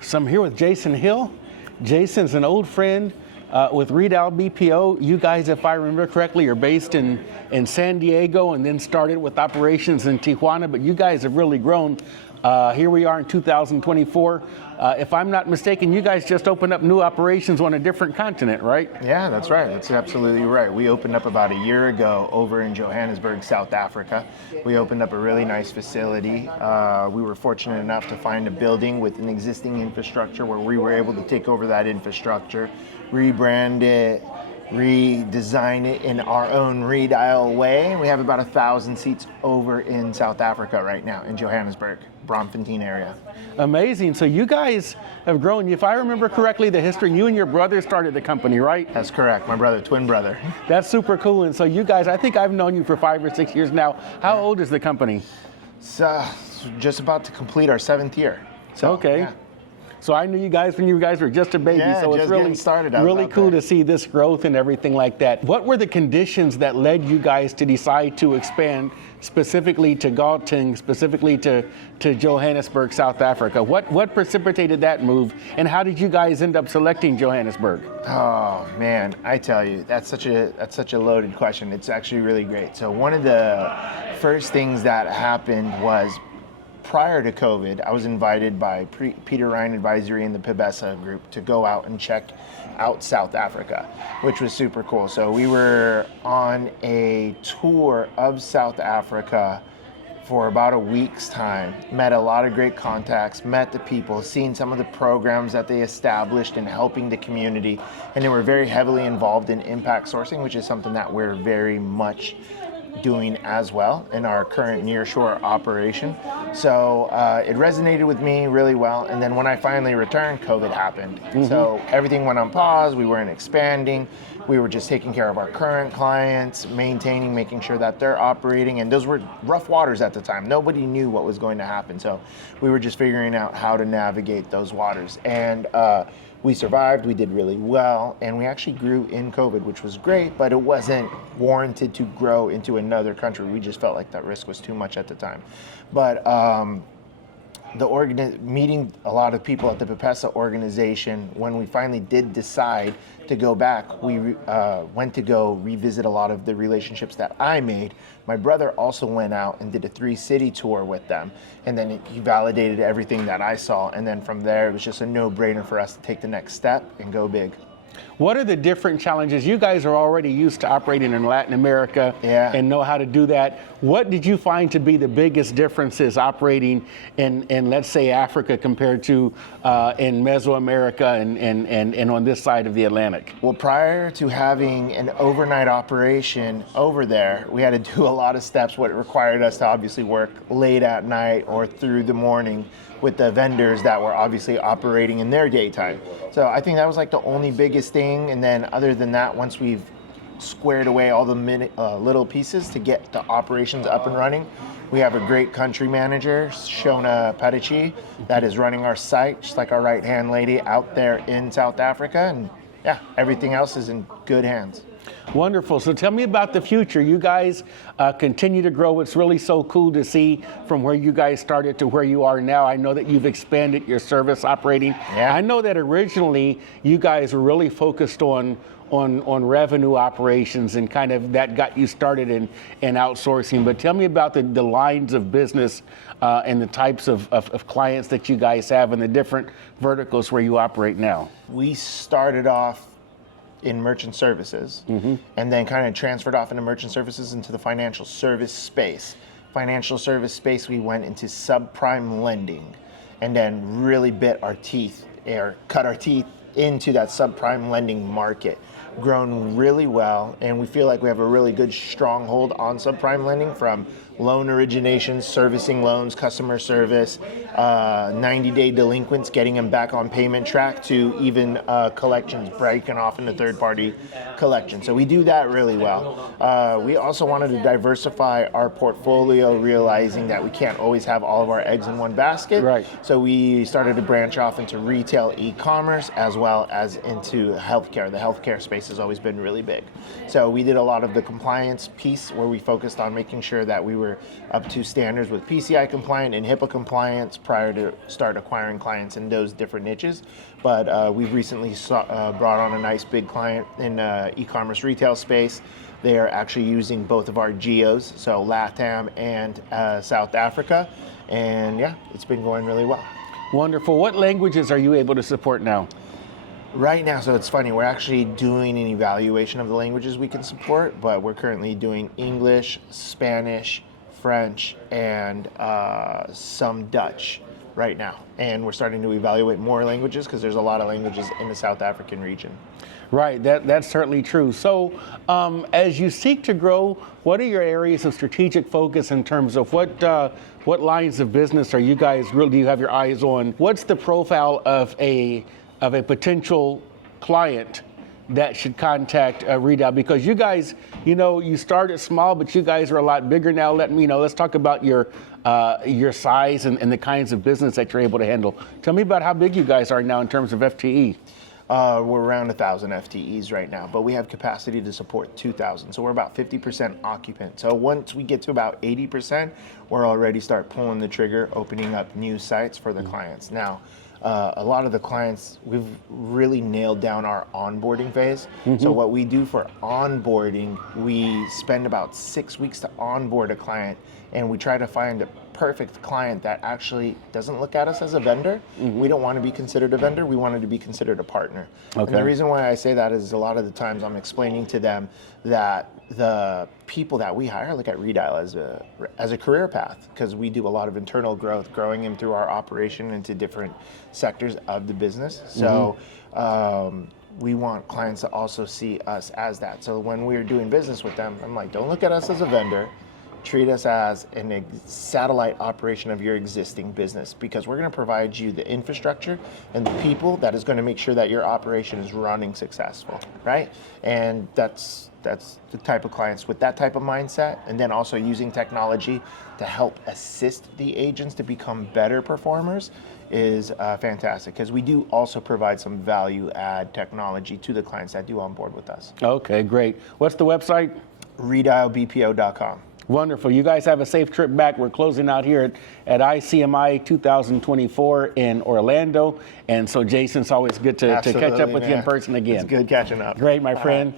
So I'm here with Jason Heil. Jason's an old friend with Redial BPO. You guys, if I remember correctly, are based in San Diego and then started with operations in Tijuana, but you guys have really grown. Here we are in 2024. If I'm not mistaken, you guys just opened up new operations on a different continent, right? Yeah, that's right. That's absolutely right. We opened up about a year ago over in Johannesburg, South Africa. We opened up a really nice facility. We were fortunate enough to find a building with an existing infrastructure where we were able to take over that infrastructure, rebrand it, redesign it in our own Redial way. We have about 1,000 seats over in South Africa right now, in Johannesburg, Braamfontein area. Amazing. So you guys have grown. If I remember correctly, the history, you and your brother started the company, right? That's correct. My brother, twin brother. That's super cool. And so you guys, I think I've known you for 5 or 6 years now. How old is the company? It's just about to complete our 7th year. So, okay. Yeah. So I knew you guys when you guys were just a baby. Yeah, so it's just really getting started really out cool there. to see this growth and everything like that. What were the conditions that led you guys to decide to expand specifically to Gauteng, specifically to Johannesburg, South Africa? What precipitated that move, and how did you guys end up selecting Johannesburg? Oh man, I tell you, that's such a loaded question. It's actually really great. So one of the first things that happened was, prior to COVID, I was invited by Peter Ryan Advisory and the Pibesa group to go out and check out South Africa, which was super cool. So we were on a tour of South Africa for about a week's time, met a lot of great contacts, met the people, seen some of the programs that they established in helping the community, and they were very heavily involved in impact sourcing, which is something that we're very much doing as well in our current nearshore operation. So it resonated with me really well. And then when I finally returned, COVID happened. Mm-hmm. So everything went on pause. We weren't expanding. We were just taking care of our current clients, making sure that they're operating. And those were rough waters at the time. Nobody knew what was going to happen. So we were just figuring out how to navigate those waters. And we survived, we did really well, and we actually grew in COVID, which was great, but it wasn't warranted to grow into another country. We just felt like that risk was too much at the time. But meeting a lot of people at the Pibesa organization, when we finally did decide to go back, we went to go revisit a lot of the relationships that I made. My brother also went out and did a 3-city tour with them, and then he validated everything that I saw, and then from there it was just a no-brainer for us to take the next step and go big. What are the different challenges? You guys are already used to operating in Latin America and know how to do that. What did you find to be the biggest differences operating in let's say, Africa compared to in Mesoamerica and on this side of the Atlantic? Well, prior to having an overnight operation over there, we had to do a lot of steps, what required us to obviously work late at night or through the morning with the vendors that were obviously operating in their daytime. So I think that was like the only biggest thing. And then other than that, once we've squared away all the little pieces to get the operations up and running, we have a great country manager, Shona Padici, that is running our site, just like our right-hand lady out there in South Africa. And yeah, everything else is in good hands. Wonderful. So tell me about the future. You guys continue to grow. It's really so cool to see from where you guys started to where you are now. I know that you've expanded your service operating. Yeah. I know that originally you guys were really focused on revenue operations, and kind of that got you started in outsourcing. But tell me about the lines of business and the types of clients that you guys have and the different verticals where you operate now. We started off in merchant services, and then kind of transferred off into merchant services into the financial service space. Financial service space, we went into subprime lending, and then really cut our teeth into that subprime lending market. Grown really well, and we feel like we have a really good stronghold on subprime lending, from loan origination, servicing loans, customer service, 90-day delinquents, getting them back on payment track, to even collections, breaking off into third-party collection. So we do that really well. We also wanted to diversify our portfolio, realizing that we can't always have all of our eggs in one basket. Right. So we started to branch off into retail e-commerce as well as into healthcare. The healthcare space has always been really big. So we did a lot of the compliance piece, where we focused on making sure that we were we're up to standards with PCI compliant and HIPAA compliance prior to start acquiring clients in those different niches. But we've recently brought on a nice big client in e-commerce retail space. They are actually using both of our geos, so LATAM and South Africa. And yeah, it's been going really well. Wonderful. What languages are you able to support now? Right now, so it's funny, we're actually doing an evaluation of the languages we can support, but we're currently doing English, Spanish, French, and some Dutch right now. And we're starting to evaluate more languages because there's a lot of languages in the South African region. Right, that's certainly true. So as you seek to grow, what are your areas of strategic focus in terms of what lines of business are you guys really, do you have your eyes on? What's the profile of a potential client that should contact Redial? Because you guys, you started small, but you guys are a lot bigger now. Let's talk about your size and the kinds of business that you're able to handle. Tell me about how big you guys are now in terms of FTE. We're around 1,000 FTEs right now, but we have capacity to support 2,000. So we're about 50% occupant. So once we get to about 80%, we're already start pulling the trigger, opening up new sites for the clients. Now, a lot of the clients, we've really nailed down our onboarding phase. So what we do for onboarding, we spend about 6 weeks to onboard a client, and we try to find a perfect client that actually doesn't look at us as a vendor. We don't want to be considered a vendor. We wanted to be considered a partner. Okay. And the reason why I say that is a lot of the times I'm explaining to them that the people that we hire look at Redial as a career path, because we do a lot of internal growth, growing them through our operation into different sectors of the business. So we want clients to also see us as that. So when we're doing business with them, I'm like, don't look at us as a vendor. Treat us as a satellite operation of your existing business, because we're going to provide you the infrastructure and the people that is going to make sure that your operation is running successful, right? And that's the type of clients with that type of mindset, and then also using technology to help assist the agents to become better performers is fantastic, because we do also provide some value add technology to the clients that do onboard with us. Okay, great. What's the website? RedialBPO.com. Wonderful. You guys have a safe trip back. We're closing out here at ICMI 2024 in Orlando. And so, Jason, it's always good to catch up with you in person again. It's good catching up. Great, my friend.